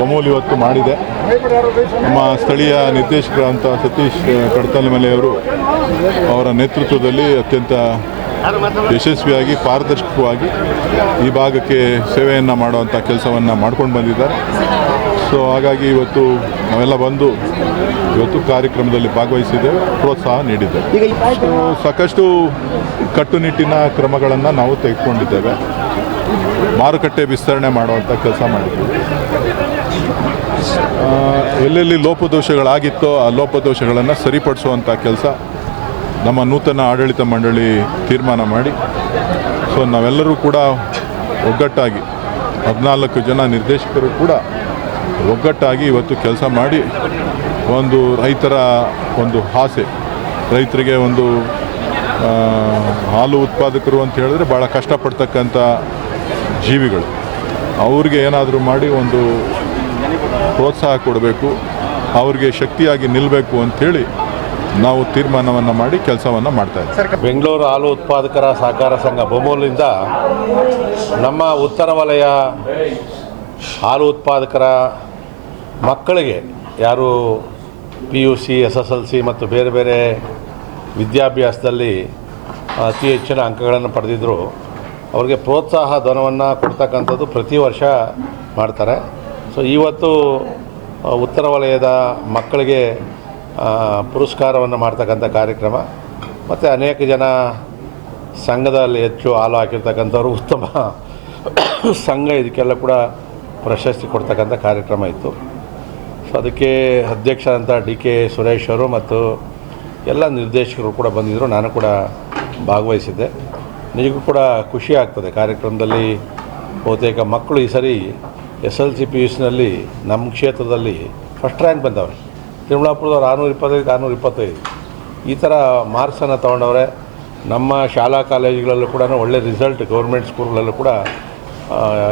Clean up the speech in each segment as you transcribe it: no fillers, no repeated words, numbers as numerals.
ಬಮೂಲ್ ಇವತ್ತು ಮಾಡಿದೆ. ನಮ್ಮ ಸ್ಥಳೀಯ ನಿರ್ದೇಶಕರಂಥ ಸತೀಶ್ ಕಡತಲಮಲೆಯವರು ಅವರ ನೇತೃತ್ವದಲ್ಲಿ ಅತ್ಯಂತ ಯಶಸ್ವಿಯಾಗಿ ಪಾರದರ್ಶಕವಾಗಿ ಈ ಭಾಗಕ್ಕೆ ಸೇವೆಯನ್ನು ಮಾಡುವಂಥ ಕೆಲಸವನ್ನು ಮಾಡ್ಕೊಂಡು ಬಂದಿದ್ದಾರೆ. ಸೊ ಹಾಗಾಗಿ ಇವತ್ತು ನಾವೆಲ್ಲ ಬಂದು ಇವತ್ತು ಕಾರ್ಯಕ್ರಮದಲ್ಲಿ ಭಾಗವಹಿಸಿದ್ದೇವೆ, ಪ್ರೋತ್ಸಾಹ ನೀಡಿದ್ದೇವೆ. ಸಾಕಷ್ಟು ಕಟ್ಟುನಿಟ್ಟಿನ ಕ್ರಮಗಳನ್ನು ನಾವು ತೆಗೆದುಕೊಂಡಿದ್ದೇವೆ. ಮಾರುಕಟ್ಟೆ ವಿಸ್ತರಣೆ ಮಾಡುವಂಥ ಕೆಲಸ ಮಾಡಿದ್ದೀವಿ. ಎಲ್ಲೆಲ್ಲಿ ಲೋಪದೋಷಗಳಾಗಿತ್ತೋ ಆ ಲೋಪದೋಷಗಳನ್ನು ಸರಿಪಡಿಸುವಂಥ ಕೆಲಸ ನಮ್ಮ ನೂತನ ಆಡಳಿತ ಮಂಡಳಿ ತೀರ್ಮಾನ ಮಾಡಿ, ಸೊ ನಾವೆಲ್ಲರೂ ಕೂಡ ಒಗ್ಗಟ್ಟಾಗಿ 14 ಜನ ನಿರ್ದೇಶಕರು ಕೂಡ ಒಗ್ಗಟ್ಟಾಗಿ ಇವತ್ತು ಕೆಲಸ ಮಾಡಿ ಒಂದು ರೈತರ ಒಂದು ಆಸೆ, ರೈತರಿಗೆ ಒಂದು ಹಾಲು ಉತ್ಪಾದಕರು ಅಂತ ಹೇಳಿದ್ರೆ ಭಾಳ ಕಷ್ಟಪಡ್ತಕ್ಕಂಥ ಜೀವಿಗಳು, ಅವ್ರಿಗೆ ಏನಾದರೂ ಮಾಡಿ ಒಂದು ಪ್ರೋತ್ಸಾಹ ಕೊಡಬೇಕು, ಅವ್ರಿಗೆ ಶಕ್ತಿಯಾಗಿ ನಿಲ್ಲಬೇಕು ಅಂಥೇಳಿ ನಾವು ತೀರ್ಮಾನವನ್ನು ಮಾಡಿ ಕೆಲಸವನ್ನು ಮಾಡ್ತಾಯಿದ್ದೀವಿ. ಬೆಂಗಳೂರು ಹಾಲು ಉತ್ಪಾದಕರ ಸಹಕಾರ ಸಂಘ ಬಮೂಲಿಂದ ನಮ್ಮ ಉತ್ತರ ವಲಯ ಹಾಲು ಉತ್ಪಾದಕರ ಮಕ್ಕಳಿಗೆ ಯಾರು PUC SSLC ಮತ್ತು ಬೇರೆ ಬೇರೆ ವಿದ್ಯಾಭ್ಯಾಸದಲ್ಲಿ ಅತಿ ಹೆಚ್ಚಿನ ಅಂಕಗಳನ್ನು ಪಡೆದಿದ್ದರು ಅವರಿಗೆ ಪ್ರೋತ್ಸಾಹ ಧನವನ್ನು ಕೊಡ್ತಕ್ಕಂಥದ್ದು ಪ್ರತಿ ವರ್ಷ ಮಾಡ್ತಾರೆ. ಸೊ ಇವತ್ತು ಉತ್ತರ ವಲಯದ ಮಕ್ಕಳಿಗೆ ಪುರಸ್ಕಾರವನ್ನು ಮಾಡ್ತಕ್ಕಂಥ ಕಾರ್ಯಕ್ರಮ ಮತ್ತು ಅನೇಕ ಜನ ಸಂಘದಲ್ಲಿ ಹೆಚ್ಚು ಹಾಲು ಹಾಕಿರ್ತಕ್ಕಂಥವ್ರು ಉತ್ತಮ ಸಂಘ ಇದಕ್ಕೆಲ್ಲ ಕೂಡ ಪ್ರಶಸ್ತಿ ಕೊಡ್ತಕ್ಕಂಥ ಕಾರ್ಯಕ್ರಮ ಇತ್ತು. ಸೊ ಅದಕ್ಕೆ ಅಧ್ಯಕ್ಷರಂಥ DK ಸುರೇಶ್ ಅವರು ಮತ್ತು ಎಲ್ಲ ನಿರ್ದೇಶಕರು ಕೂಡ ಬಂದಿದ್ದರು. ನಾನು ಕೂಡ ಭಾಗವಹಿಸಿದ್ದೆ. ನಿಜಕ್ಕೂ ಕೂಡ ಖುಷಿ ಆಗ್ತದೆ. ಕಾರ್ಯಕ್ರಮದಲ್ಲಿ ಬಹುತೇಕ ಮಕ್ಕಳು ಈ ಸರಿ SLC PUCನಲ್ಲಿ ನಮ್ಮ ಕ್ಷೇತ್ರದಲ್ಲಿ ಫಸ್ಟ್ ರ್ಯಾಂಕ್ ಬಂದವ್ರೆ. ತಿರುಮಲಾಪುರದವ್ರು 625 ಈ ಥರ ಮಾರ್ಕ್ಸನ್ನು ತೊಗೊಂಡವ್ರೆ. ನಮ್ಮ ಶಾಲಾ ಕಾಲೇಜುಗಳಲ್ಲೂ ಕೂಡ ಒಳ್ಳೆ ರಿಸಲ್ಟ್, ಗೌರ್ಮೆಂಟ್ ಸ್ಕೂಲ್ಗಳಲ್ಲೂ ಕೂಡ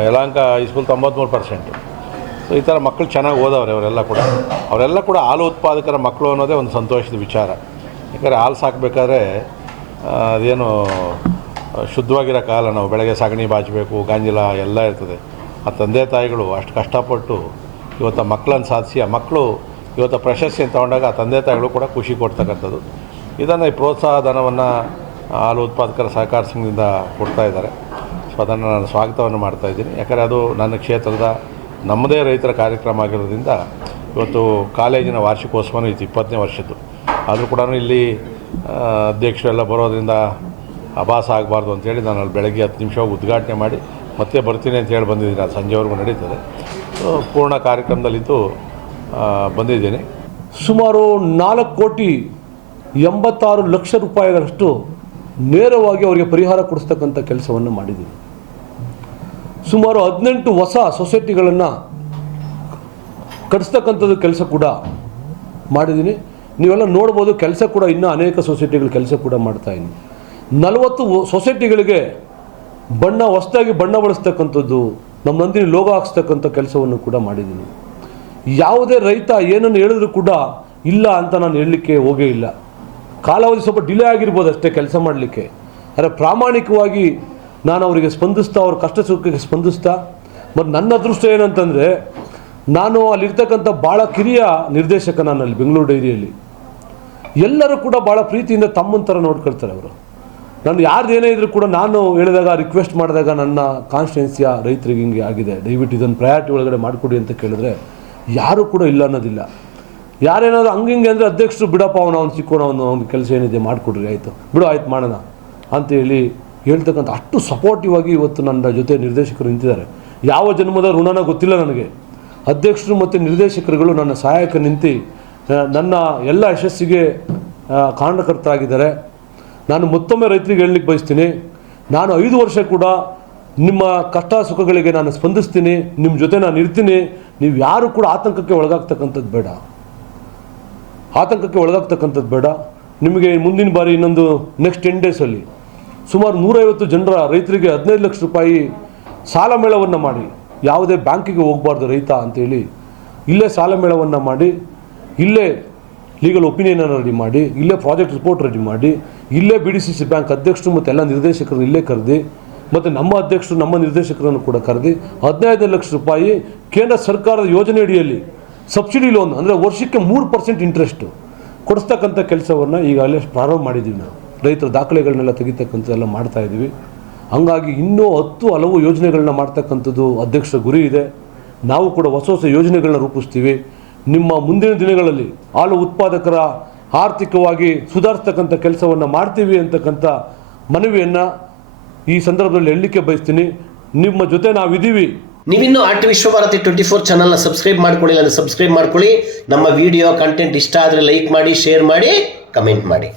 ಯಲಹಂಕ ಹೈಸ್ಕೂಲ್ 93%. ಸೊ ಈ ಥರ ಮಕ್ಕಳು ಚೆನ್ನಾಗಿ ಓದವ್ರೆ. ಅವರೆಲ್ಲ ಕೂಡ ಹಾಲು ಉತ್ಪಾದಕರ ಮಕ್ಕಳು ಅನ್ನೋದೇ ಒಂದು ಸಂತೋಷದ ವಿಚಾರ. ಯಾಕಂದರೆ ಹಾಲು ಸಾಕಬೇಕಾದ್ರೆ ಅದೇನು ಶುದ್ಧವಾಗಿರೋಕ್ಕಾಗಲ್ಲ. ನಾವು ಬೆಳಗ್ಗೆ ಸಗಣಿ ಬಾಚಬೇಕು, ಗಾಂಜಿಲ ಎಲ್ಲ ಇರ್ತದೆ. ಆ ತಂದೆ ತಾಯಿಗಳು ಅಷ್ಟು ಕಷ್ಟಪಟ್ಟು ಇವತ್ತು ಮಕ್ಕಳನ್ನು ಸಾಧಿಸಿ ಆ ಮಕ್ಕಳು ಇವತ್ತು ಪ್ರಶಸ್ತಿಯನ್ನು ತೊಗೊಂಡಾಗ ಆ ತಂದೆ ತಾಯಿಗಳು ಕೂಡ ಖುಷಿ ಕೊಡ್ತಕ್ಕಂಥದ್ದು. ಇದನ್ನು ಈ ಪ್ರೋತ್ಸಾಹ ಧನವನ್ನು ಹಾಲು ಉತ್ಪಾದಕರ ಸಹಕಾರ ಸಂಘದಿಂದ ಕೊಡ್ತಾ ಇದ್ದಾರೆ. ಸೊ ಅದನ್ನು ನಾನು ಸ್ವಾಗತವನ್ನು ಮಾಡ್ತಾಯಿದ್ದೀನಿ. ಯಾಕಂದರೆ ಅದು ನನ್ನ ಕ್ಷೇತ್ರದ ನಮ್ಮದೇ ರೈತರ ಕಾರ್ಯಕ್ರಮ ಆಗಿರೋದ್ರಿಂದ ಇವತ್ತು ಕಾಲೇಜಿನ ವಾರ್ಷಿಕೋತ್ಸವನೂ ಇತ್ತು 20ನೇ ವರ್ಷದ್ದು. ಆದರೂ ಕೂಡ ಇಲ್ಲಿ ಅಧ್ಯಕ್ಷರೆಲ್ಲ ಬರೋದ್ರಿಂದ ಅಭಾಸ ಆಗಬಾರ್ದು ಅಂತೇಳಿ ನಾನು ಅಲ್ಲಿ ಬೆಳಗ್ಗೆ 10 ನಿಮಿಷ ಉದ್ಘಾಟನೆ ಮಾಡಿ ಮತ್ತೆ ಬರ್ತೀನಿ ಅಂತ ಹೇಳಿ ಬಂದಿದ್ದೀನಿ. ಅದು ಸಂಜೆವರೆಗೂ ನಡೀತದೆ. ಪೂರ್ಣ ಕಾರ್ಯಕ್ರಮದಲ್ಲಿದ್ದು ಬಂದಿದ್ದೀನಿ. ಸುಮಾರು 4,86,00,000 ರೂಪಾಯಿಗಳಷ್ಟು ನೇರವಾಗಿ ಅವರಿಗೆ ಪರಿಹಾರ ಕೊಡಿಸ್ತಕ್ಕಂಥ ಕೆಲಸವನ್ನು ಮಾಡಿದ್ದೀನಿ. ಸುಮಾರು 18 ಹೊಸ ಸೊಸೈಟಿಗಳನ್ನು ಕಟ್ಟಿಸ್ತಕ್ಕಂಥದ್ದು ಕೆಲಸ ಕೂಡ ಮಾಡಿದ್ದೀನಿ. ನೀವೆಲ್ಲ ನೋಡ್ಬೋದು, ಕೆಲಸ ಕೂಡ ಇನ್ನೂ ಅನೇಕ ಸೊಸೈಟಿಗಳ ಕೆಲಸ ಕೂಡ ಮಾಡ್ತಾಯಿದ್ದೀನಿ. 40 ಸೊಸೈಟಿಗಳಿಗೆ ಹೊಸದಾಗಿ ಬಣ್ಣ ಬಳಸ್ತಕ್ಕಂಥದ್ದು, ನಮ್ಮ ನಂದಿನಿ ಲೋಗೋ ಹಾಕ್ಸ್ತಕ್ಕಂಥ ಕೆಲಸವನ್ನು ಕೂಡ ಮಾಡಿದ್ದೀನಿ. ಯಾವುದೇ ರೈತ ಏನನ್ನು ಹೇಳಿದ್ರು ಕೂಡ ಇಲ್ಲ ಅಂತ ನಾನು ಹೇಳಲಿಕ್ಕೆ ಹೋಗೇ ಇಲ್ಲ. ಕಾಲಾವಧಿ ಸ್ವಲ್ಪ ಡಿಲೇ ಆಗಿರ್ಬೋದು ಅಷ್ಟೇ ಕೆಲಸ ಮಾಡಲಿಕ್ಕೆ. ಆದರೆ ಪ್ರಾಮಾಣಿಕವಾಗಿ ನಾನು ಅವರಿಗೆ ಸ್ಪಂದಿಸ್ತಾ, ಅವ್ರ ಕಷ್ಟ ಸುಖಕ್ಕೆ ಸ್ಪಂದಿಸ್ತಾ, ಮತ್ತು ನನ್ನ ಅದೃಷ್ಟ ಏನಂತಂದರೆ ನಾನು ಅಲ್ಲಿರ್ತಕ್ಕಂಥ ಭಾಳ ಕಿರಿಯ ನಿರ್ದೇಶಕ. ನಾನು ಅಲ್ಲಿ ಬೆಂಗಳೂರು ಡೈರಿಯಲ್ಲಿ ಎಲ್ಲರೂ ಕೂಡ ಭಾಳ ಪ್ರೀತಿಯಿಂದ ತಮ್ಮನ ಥರ ನೋಡ್ಕೊಳ್ತಾರೆ ಅವರು. ನಾನು ಯಾರ್ದು ಏನೇ ಇದ್ರೂ ಕೂಡ ನಾನು ಹೇಳಿದಾಗ, ರಿಕ್ವೆಸ್ಟ್ ಮಾಡಿದಾಗ, ನನ್ನ ಕಾನ್ಸ್ಟಿಟ್ಯೂನ್ಸಿಯ ರೈತರಿಗೆ ಹಿಂಗೆ ಆಗಿದೆ, ದಯವಿಟ್ಟು ಇದನ್ನು ಪ್ರಯಾರಿಟಿ ಒಳಗಡೆ ಮಾಡಿಕೊಡಿ ಅಂತ ಕೇಳಿದ್ರೆ ಯಾರೂ ಕೂಡ ಇಲ್ಲ ಅನ್ನೋದಿಲ್ಲ. ಯಾರೇನಾದರೂ ಹಂಗೆ ಅಂದರೆ ಅಧ್ಯಕ್ಷರು ಬಿಡಪ್ಪ ಅವ್ನು ಸಿಕ್ಕೋಣ, ಅವ್ನ ಕೆಲಸ ಏನಿದೆ ಮಾಡಿಕೊಡ್ರಿ, ಆಯಿತು ಬಿಡು, ಆಯ್ತು ಮಾಡೋಣ ಅಂತೇಳಿ ಹೇಳ್ತಕ್ಕಂಥ ಅಷ್ಟು ಸಪೋರ್ಟಿವ್ ಆಗಿ ಇವತ್ತು ನನ್ನ ಜೊತೆ ನಿರ್ದೇಶಕರು ನಿಂತಿದ್ದಾರೆ. ಯಾವ ಜನ್ಮದ ಋಣನ ಗೊತ್ತಿಲ್ಲ ನನಗೆ. ಅಧ್ಯಕ್ಷರು ಮತ್ತು ನಿರ್ದೇಶಕರುಗಳು ನನ್ನ ಸಹಾಯಕ ನಿಂತು ನನ್ನ ಎಲ್ಲ ಯಶಸ್ಸಿಗೆ ಕಾರಣಕರ್ತರಾಗಿದ್ದಾರೆ. ನಾನು ಮತ್ತೊಮ್ಮೆ ರೈತರಿಗೆ ಹೇಳಲಿಕ್ಕೆ ಬಯಸ್ತೀನಿ, ನಾನು 5 ವರ್ಷ ಕೂಡ ನಿಮ್ಮ ಕಷ್ಟ ಸುಖಗಳಿಗೆ ನಾನು ಸ್ಪಂದಿಸ್ತೀನಿ, ನಿಮ್ಮ ಜೊತೆ ನಾನು ಇರ್ತೀನಿ. ನೀವು ಯಾರು ಕೂಡ ಆತಂಕಕ್ಕೆ ಒಳಗಾಗ್ತಕ್ಕಂಥದ್ದು ಬೇಡ. ನಿಮಗೆ ಮುಂದಿನ ಬಾರಿ ಇನ್ನೊಂದು ನೆಕ್ಸ್ಟ್ 10 ಡೇಸಲ್ಲಿ ಸುಮಾರು 150 ಜನರ ರೈತರಿಗೆ 15 ಲಕ್ಷ ರೂಪಾಯಿ ಸಾಲ ಮೇಳವನ್ನು ಮಾಡಿ, ಯಾವುದೇ ಬ್ಯಾಂಕಿಗೆ ಹೋಗಬಾರ್ದು ರೈತ ಅಂತೇಳಿ ಇಲ್ಲೇ ಸಾಲ ಮೇಳವನ್ನು ಮಾಡಿ, ಇಲ್ಲೇ ಲೀಗಲ್ ಒಪಿನಿಯನನ್ನು ರೆಡಿ ಮಾಡಿ, ಇಲ್ಲೇ ಪ್ರಾಜೆಕ್ಟ್ ರಿಪೋರ್ಟ್ ರೆಡಿ ಮಾಡಿ, ಇಲ್ಲೇ BDCC ಬ್ಯಾಂಕ್ ಅಧ್ಯಕ್ಷರು ಮತ್ತು ಎಲ್ಲ ನಿರ್ದೇಶಕರನ್ನು ಇಲ್ಲೇ ಕರೆದು ಮತ್ತು ನಮ್ಮ ಅಧ್ಯಕ್ಷರು ನಮ್ಮ ನಿರ್ದೇಶಕರನ್ನು ಕೂಡ ಕರೆದು 15 ಲಕ್ಷ ರೂಪಾಯಿ ಕೇಂದ್ರ ಸರ್ಕಾರದ ಯೋಜನೆ ಅಡಿಯಲ್ಲಿ ಸಬ್ಸಿಡಿ ಲೋನ್ ಅಂದರೆ ವರ್ಷಕ್ಕೆ 3% ಇಂಟ್ರೆಸ್ಟು ಕೊಡಿಸ್ತಕ್ಕಂಥ ಕೆಲಸವನ್ನು ಈಗಾಗಲೇ ಪ್ರಾರಂಭ ಮಾಡಿದ್ದೀವಿ. ನಾವು ರೈತರ ದಾಖಲೆಗಳನ್ನೆಲ್ಲ ತೆಗಿತಕ್ಕಂಥದ್ದೆಲ್ಲ ಮಾಡ್ತಾಯಿದ್ದೀವಿ. ಹಂಗಾಗಿ ಇನ್ನೂ ಹಲವು ಯೋಜನೆಗಳನ್ನ ಮಾಡ್ತಕ್ಕಂಥದ್ದು ಅಧ್ಯಕ್ಷರ ಗುರಿ ಇದೆ. ನಾವು ಕೂಡ ಹೊಸ ಯೋಜನೆಗಳನ್ನ ರೂಪಿಸ್ತೀವಿ. ನಿಮ್ಮ ಮುಂದಿನ ದಿನಗಳಲ್ಲಿ ಹಾಲು ಉತ್ಪಾದಕರ ಆರ್ಥಿಕವಾಗಿ ಸುಧಾರಿಸ್ತಕ್ಕಂಥ ಕೆಲಸವನ್ನು ಮಾಡ್ತೀವಿ ಅಂತಕ್ಕಂಥ ಮನವಿಯನ್ನು ಈ ಸಂದರ್ಭದಲ್ಲಿ ಹೇಳಲಿಕ್ಕೆ ಬಯಸ್ತೀನಿ. ನಿಮ್ಮ ಜೊತೆ ನಾವಿದ್ದೀವಿ. ನೀವಿನ್ನೂ ಆರ್ಟ್ ವಿಶ್ವಭಾರತಿ 24 ಚಾನಲ್ನ ಸಬ್ಸ್ಕ್ರೈಬ್ ಮಾಡ್ಕೊಳ್ಳಿ, ಅಂದರೆ ಸಬ್ಸ್ಕ್ರೈಬ್ ಮಾಡ್ಕೊಳ್ಳಿ. ನಮ್ಮ ವಿಡಿಯೋ ಕಂಟೆಂಟ್ ಇಷ್ಟ ಆದರೆ ಲೈಕ್ ಮಾಡಿ, ಶೇರ್ ಮಾಡಿ, ಕಮೆಂಟ್ ಮಾಡಿ.